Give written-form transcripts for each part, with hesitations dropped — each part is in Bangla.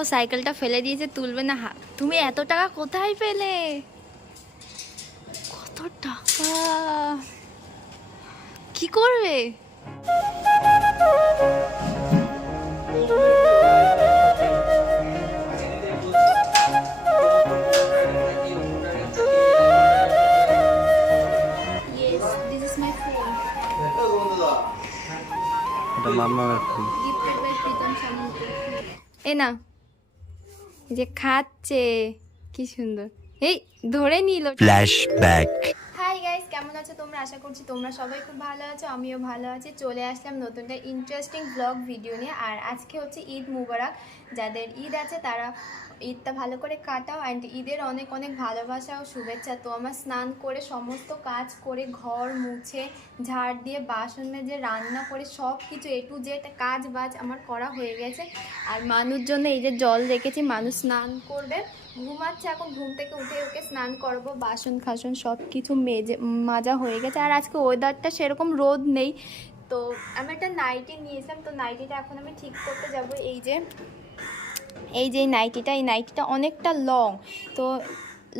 ও সাইকেলটা ফেলে দিয়েছে, তুলবে না। তুমি এত টাকা কোথায় পেলে? কত টাকা? কি করবে? Yes, this is my phone. এটা মাম্মার phone. Gifted by Pritam Samuti. এ না, যে খাচ্ছে কি সুন্দর, এই ধরে নিল। ফ্ল্যাশব্যাক। হাই গাইস, কেমন আছো তোমরা? আশা করছি তোমরা সবাই খুব ভালো আছো, আমিও ভালো আছি। চলে আসলাম নতুন একটা ইন্টারেস্টিং ব্লগ ভিডিও নিয়ে। আর আজকে হচ্ছে ঈদ মুবারক। যাদের ঈদ আছে তারা ঈদটা ভালো করে কাটাও, অ্যান্ড ঈদের অনেক অনেক ভালোবাসা ও শুভেচ্ছা। তো আমার স্নান করে সমস্ত কাজ করে ঘর মুছে ঝাড় দিয়ে বাসন মেজে রান্না করে সব কিছু A to Z কাজ বাজ আমার করা হয়ে গেছে। আর মানুষ জন্য এই যে জল রেখেছি, মানুষ স্নান করবে, ঘুমাচ্ছে এখন, ঘুম থেকে উঠে ওকে স্নান করবো, বাসন খাসন সব কিছু মাজা হয়ে গেছে। আর আজকে ওয়েদারটা সেরকম রোদ নেই, তো আমি একটা নাইটি নিয়েছিলাম, তো নাইটিটা এখন আমি ঠিক করতে যাব। এই যে নাইটিটা অনেকটা লং, তো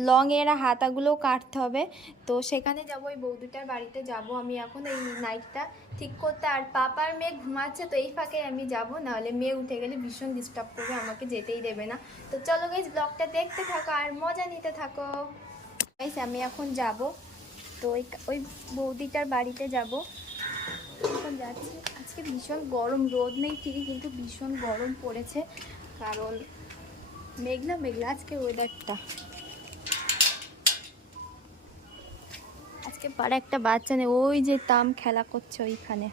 লং এর হাতাগুলোও কাটতে হবে, তো সেখানে যাব, ওই বৌদিটার বাড়িতে যাব আমি এখন এই নাইটটা ঠিক করতে। আর পাপার মেয়ে ঘুমাচ্ছে, তো এই ফাঁকে আমি যাব, নাহলে মেয়ে উঠে গেলে ভীষণ ডিস্টার্ব করবে, আমাকে যেতেই দেবে না। তো চলো গাইস, ব্লগটা দেখতে থাকো আর মজা নিতে থাকো। গাইস আমি এখন যাব, তো ওই বৌদিটার বাড়িতে যাব, এখন যাচ্ছি। আজকে ভীষণ গরম, রোদ নেই ঠিকই কিন্তু ভীষণ গরম পড়েছে, কারণ মেঘলা মেঘলা আজকে ওয়েদারটা। আজকে পাড়া একটা বাচ্চা নেই, ওই যে তাম খেলা করছে ওইখানে,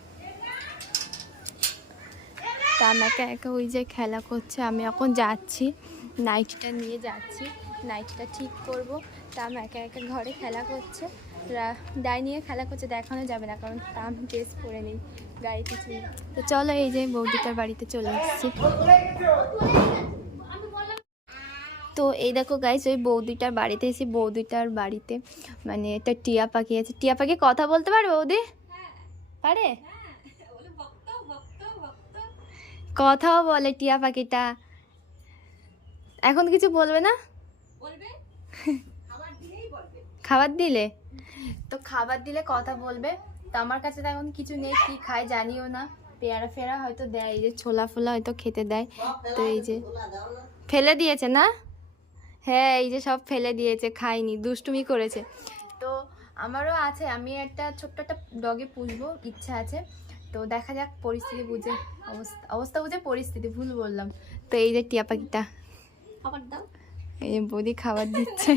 তাম একা একা ওই যে খেলা করছে। আমি এখন যাচ্ছি, নাইটটা নিয়ে যাচ্ছি, নাইটটা ঠিক করব। তাম একা একা ঘরে খেলা করছে, ডাই নিয়ে খেলা করছে, দেখানো যাবে না কারণ তাম ড্রেস পরে নেই, গায়ে কিছু। তো চলো, এই যে বৌদিটার বাড়িতে চলে এসেছি। তো এই দেখো গাইস, ওই বৌদিটার বাড়িতে এসে, বৌদিটার বাড়িতে মানে একটা টিয়া পাখি আছে। টিয়া পাখি কথা বলতে পারে বৌদি? পারে, কথাও বলে টিয়া পাখিটা। এখন কিছু বলবে না, খাবার দিলে, তো খাবার দিলে কথা বলবে। তো আমার কাছে তো এখন কিছু নেই, কি খায় জানিও না, পেয়ারা ফেরা হয়তো দেয়, এই যে ছোলা ফোলা হয়তো খেতে দেয়। তো এই যে ফেলে দিয়েছে না, হ্যাঁ এই যে সব ফেলে দিয়েছে, খাইনি, দুষ্টুমি করেছে। তো আমারও আছে, আমি একটা ছোট্ট একটা ডগে পুষবো, ইচ্ছা আছে। তো দেখা যাক, পরিস্থিতি বুঝে, অবস্থা বুঝে পরিস্থিতি, ভুল বললাম। তো এই যে টিয়া পাখিটা, খাবার দাও, এই যে বৌদি খাবার দিচ্ছে,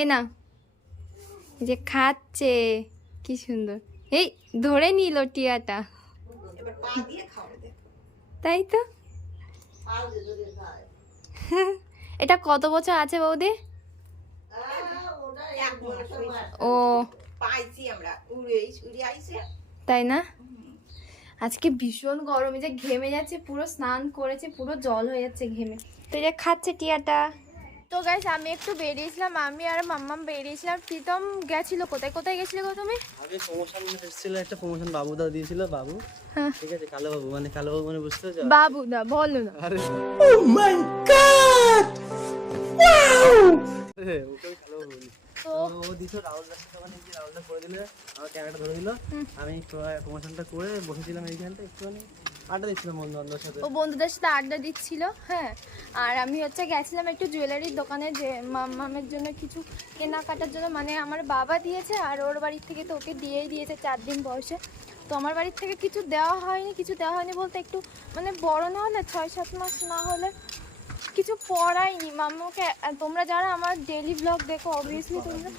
এ না, এই যে খাচ্ছে কি সুন্দর, এই ধরে নিল টিয়াটা, তাই তো। এটা কত বছর আছে বৌদি? ও তাই না। আজকে ভীষণ গরমে যে ঘেমে যাচ্ছে, পুরো স্নান করেছে, পুরো জল হয়ে যাচ্ছে ঘেমে। তো এই যে খাচ্ছে টিয়াটা। তো গাইস আমি একটু বেরিয়েছিলাম, আমি আর মাম্মাম বেরিয়েছিলাম। প্রীতম গেছিল, কোথায় কোথায় গেছিলে গো তুমি? আগে প্রমোশন এসেছিল, একটা প্রমোশন বাবুদা দিয়েছিল, বাবু, ঠিক আছে, কালো বাবু মানে বুঝতে পারছো? বাবু না, বলো না। আরে ও মাই গড, ওয়াও, ওকে কালো বাবু বলি। তো ও দিছো রাহুলদার সাথে, মানে কি রাহুলদা করে দিলে, আমার ক্যামেরাটা ধরে দিল, আমি প্রমোশনটা করে বসেছিলাম এইখানটা, একটুখানি আড্ডা দিচ্ছিলাম বন্ধু বান্ধবের সাথে, ও বন্ধুদের সাথে আড্ডা দিচ্ছিল। হ্যাঁ, আর আমি হচ্ছে গেছিলাম একটু জুয়েলারির দোকানে, যে মামের জন্য কিছু কেনাকাটার জন্য, মানে আমার বাবা দিয়েছে, আর ওর বাড়ির থেকে তো ওকে দিয়েই দিয়েছে 4 দিন বয়সে। তো আমার বাড়ির থেকে কিছু দেওয়া হয়নি বলতে, একটু মানে বড় না হলে, 6-7 মাস না হলে কিছু পড়াইনি মাম্মাকে। তোমরা যারা আমার ডেলি ব্লগ দেখো, অবভিয়াসলি তোমরা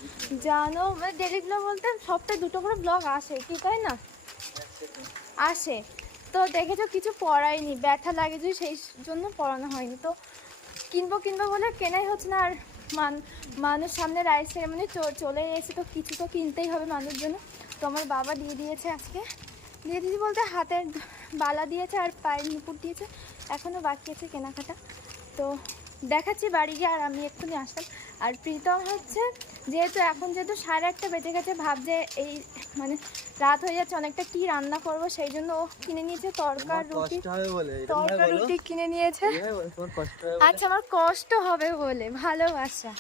জানো, মানে ডেলি ব্লগ বলতে সপ্তাহে 2টো করে ব্লগ আসে, কি তাই না? আসে, তো দেখেছো কিছু পড়াইনি, ব্যথা লাগে যে, সেই জন্য পড়ানো হয়নি। তো কিনবো বলে কেনাই হচ্ছে না। আর মানুষ সামনে রাইস সেরেমনি চলে এসে, তো কিছু তো কিনতেই হবে মানুষের জন্য। তো আমার বাবা দিয়ে দিয়েছে, আজকে দিয়ে দিয়েছি বলতে হাতের বালা দিয়েছে আর পায়ের নুপুর দিয়েছে, এখনও বাকি আছে কেনাকাটা। তো দেখাচ্ছি বাড়ি গিয়ে, আর আমি এক্ষুনি আসলাম। আর প্রীতম হচ্ছে, যেহেতু 1:30 বেজে গেছে, ভাবছে এই মানে রাত হয়ে যাচ্ছে অনেকটা, কি রান্না করব সেই জন্য ও কিনে নিয়েছে তরকা রুটি। কষ্ট হবে বলে এরকম ভাবে তরকা বলো। রুটি কিনে নিয়েছে। এইভাবে বলো, তোমার কষ্ট হবে বলে। আচ্ছা আমার কষ্ট হবে বলে ভালোবাসা,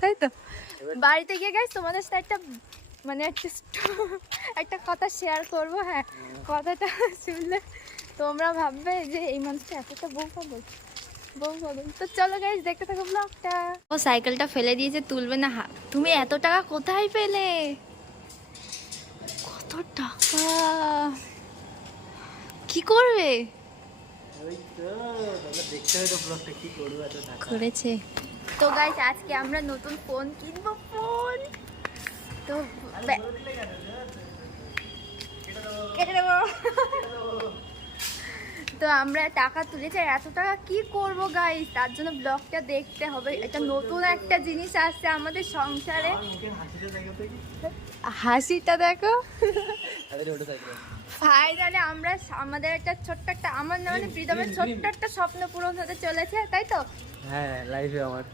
তাই তো। বাড়িতে গিয়ে গাইস তোমাদের সাথে একটা মানে একটা কথা শেয়ার করব। হ্যাঁ, কথাটা শুনলে তোমরা ভাববে যে এই মানুষটা এতটা বউ পাগল, বউ পাগল। তো চলো গাইস দেখতে থাকো ব্লগটা। ও সাইকেলটা ফেলে দিয়েছে, তুলবে না। তুমি এত টাকা কোথায় পেলে? কত টাকা? কি করবে? ওই তো তোমরা দেখতে হবে তো ব্লগটা কি করবে এত টাকা। করেছে। তো গাইস আজকে আমরা নতুন ফোন কিনবো। ফোন তো কেটে দেবো। তো আমরা টাকা তুলেছি, আর এত টাকা কি করব গাইস, তার জন্য ব্লগটা দেখতে হবে। এটা নতুন একটা জিনিস আসছে আমাদের সংসারে। আমার মুখে হাসিটা দেখো তো কি? হাসিটা দেখো। আরে ওটা সাইকেল। ফাইনালি আমরা আমাদের একটা ছোট্ট একটা, আমার না মানে প্রীতমের ছোট্ট একটা স্বপ্ন পূরণ হতে চলেছে, তাই তো। হ্যাঁ লাইফে আমার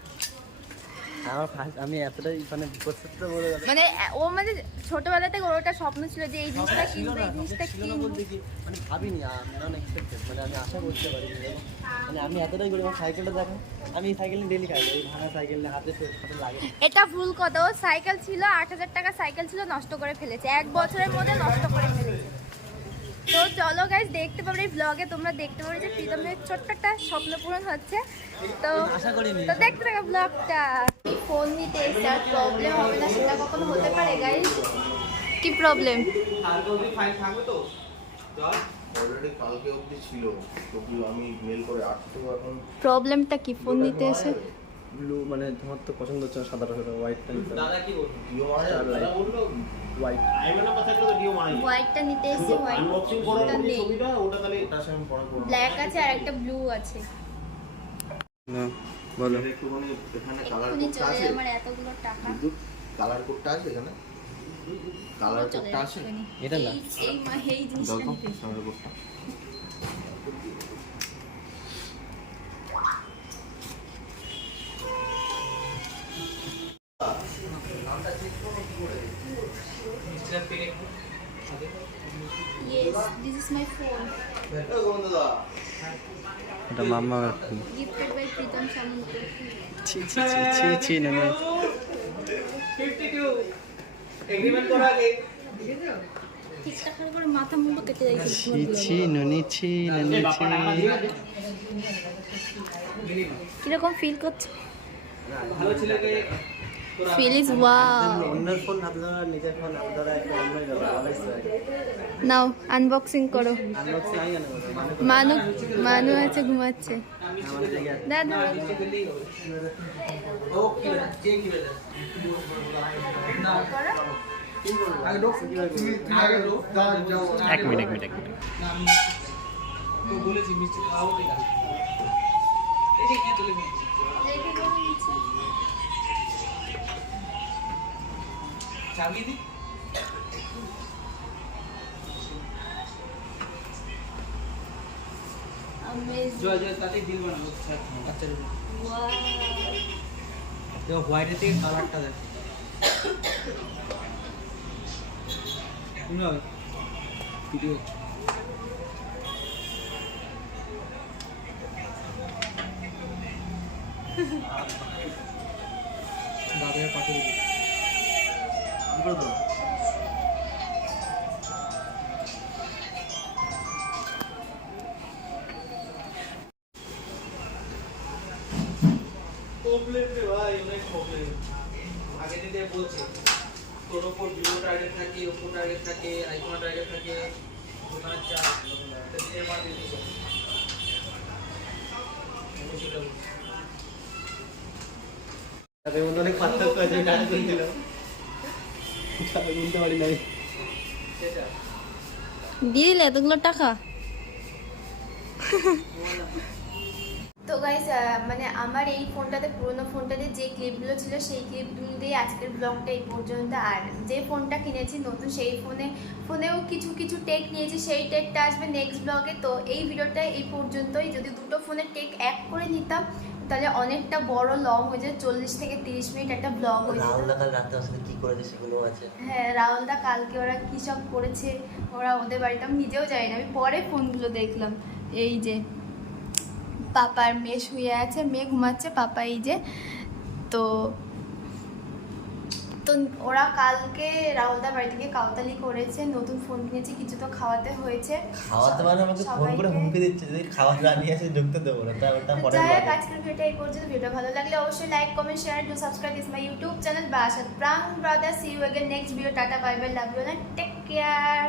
ফার্স্ট আমি এতটাই মানে বিপদসত্ত্ব বলে গেল। মানে ও মানে ছোটবেলা থেকে ওর একটা স্বপ্ন ছিল যে এই জিনিসটা কিনবো, এই জিনিসটা কিনবো। বলতে কি মানে ভাবিনি, নন এক্সপেক্টেড, মানে আমি আশা করতে পারিনি এরকম। মানে আমি এতটাই করি, আমার সাইকেলটা দেখো, আমি এই সাইকেল নিয়ে ডেলি খাই, এই ভাঙা সাইকেল নিয়ে হাতে লাগে। এটা ভুল কথা। ও সাইকেল ছিল 8,000 টাকা সাইকেল ছিল, নষ্ট করে ফেলেছে, 1 বছরের মধ্যে নষ্ট করে ফেলেছে। তো চলো গাইস দেখতে পাবে এই ব্লগে, তোমরা দেখতে পাবে যে প্রীতমের ছোট্ট একটা স্বপ্ন পূরণ হচ্ছে। তো আশা করিনি। তো দেখতে থাকো ব্লগটা। ফোন নিতে এসে আর প্রবলেম হবে না সেটা কখনো হতে পারে গাইস? কি প্রবলেম? অলরেডি কালকে অবধি ছিল, তবু আমি মেল করে আসতো এখন। প্রবলেমটা কি ফোন নিতে এসে? ব্লু মানে তোমার তো পছন্দ হচ্ছে না, সাদাটা সাদা, হোয়াইটটা নিতে হবে। দাদা কি বলতো ডিও মারা যাবে দাদা বললো হোয়াইট। আইমেনা কথা তো ডিও মারা যাবে। হোয়াইটটা নিতে এসে, আনবক্সিং করার হোয়াইটটা পরে নেই, ছবিটা ওটা তাহলে তার সঙ্গে পড়া করব। ব্ল্যাক আছে আর একটা ব্লু আছে। না বলো। একটুখানি এখানে কালার এক্ষুনি কোডটা চলে আছে, যায় আমার এতগুলো টাকা। কিন্তু কালার কোডটা আছে এখানে, কালার চলে কোডটা আছে যাচ্ছে এটা না। এই জিনিসটা দেখো নিতে। কালার কোডটা। Yes, this is my phone. এই গোবিন্দ দা এটা মাম্মা Gifted by Pritam Samant. ছি ছি ছি ছি না না 52 এগ্রিমেন্ট করা আগে ঠিকঠাক করে মাথা মুন্ডু কেটে রেখেছি। ছি ছি ননি ছি ননি ছি। কিরকম ফিল করছো? ভালো ছেলেকে ফিল ইজ ওয়াও। অন্যের ফোন হাতে ধরা, নিজের ফোন হাতে ধরা একটা অন্য ব্যাপার, অনেক নাও আনবক্সিং করো। আনবক্সিং আই জানো মানু মানু আছে ঘুমাচ্ছে। আমাদের দিকে দাদা ও কি যে কি বলে না আগে ঢোক আগে ঢোক যাও এক মিনিট তো বলেছি মিষ্টি খাওয়াবো কি না এই যে তুলে নিয়ে রেখে করে নিচ্ছি। চাবি দি Amazing. জয় জয় তাতে দিল বানাবো আচ্ছা Wow. দেখো হোয়াইটের থেকে কালারটা দেখো শুনো ভিডিও দাদা পাঠিয়ে দিবি কি করবো প্রবলেম রে ভাই, অনেক প্রবলেম। আগে থেকে বলছি তোর ওপর ভিভো টার্গেট থাকে, ওপো টার্গেট থাকে, আইফোন টার্গেট থাকে, দোকানের চাপ দিয়ে মার দিতে তাদের মধ্যে অনেক পার্থক্য আছে, গান শুনছিল শুনতে পারি নাই। সেটা দিয়ে দিলে এতগুলো টাকা। তো গাইস মানে আমার এই ফোনটাতে, পুরোনো ফোনটাতে যে ক্লিপগুলো ছিল সেই ক্লিপগুলো দিয়ে আজকের ব্লগটা এই পর্যন্ত। আর যে ফোনটা কিনেছি নতুন, সেই ফোনেও কিছু টেক নিয়েছি, সেই টেকটা আসবে নেক্সট ব্লগে। তো এই ভিডিওটা এই পর্যন্তই। যদি দুটো ফোনের টেক এক করে নিতাম তাহলে অনেকটা বড় লং হয়ে যায়, 40 থেকে 30 মিনিট একটা ব্লগ হয়ে রাহুল যেত। দা কাল রাতে আসলে কি করেছে সেগুলো আছে। হ্যাঁ, রাহুলদা কালকে ওরা কী সব করেছে, ওরা ওদের বাড়িতে আমি নিজেও যাই না, আমি পরে ফোনগুলো দেখলাম। এই যে পাপার মেয়ে শুয়ে আছে, মেয়ে ঘুমাচ্ছে, পাপা এই যে। তো তো ওরা কালকে রাহুলদার বাড়ি থেকে কাউতালি করেছে, নতুন ফোন কিনেছে, কিছু তো খাওয়াতে হয়েছে। খাওয়াতে মানে আমাকে ফোন করে সবাইকে। হুমকি দিচ্ছে যদি খাওয়া না নিয়ে আসে ঢুকতে দেবো না, তাই ওটা পরে যাই হোক, বলবো। আজকের ভিডিওটা এই পর্যন্ত। ভিডিও ভালো লাগলে অবশ্যই like, comment, share, do subscribe this my YouTube channel বাসাত প্রাণ brother. See you again next video. Tata, bye bye, love you, take care.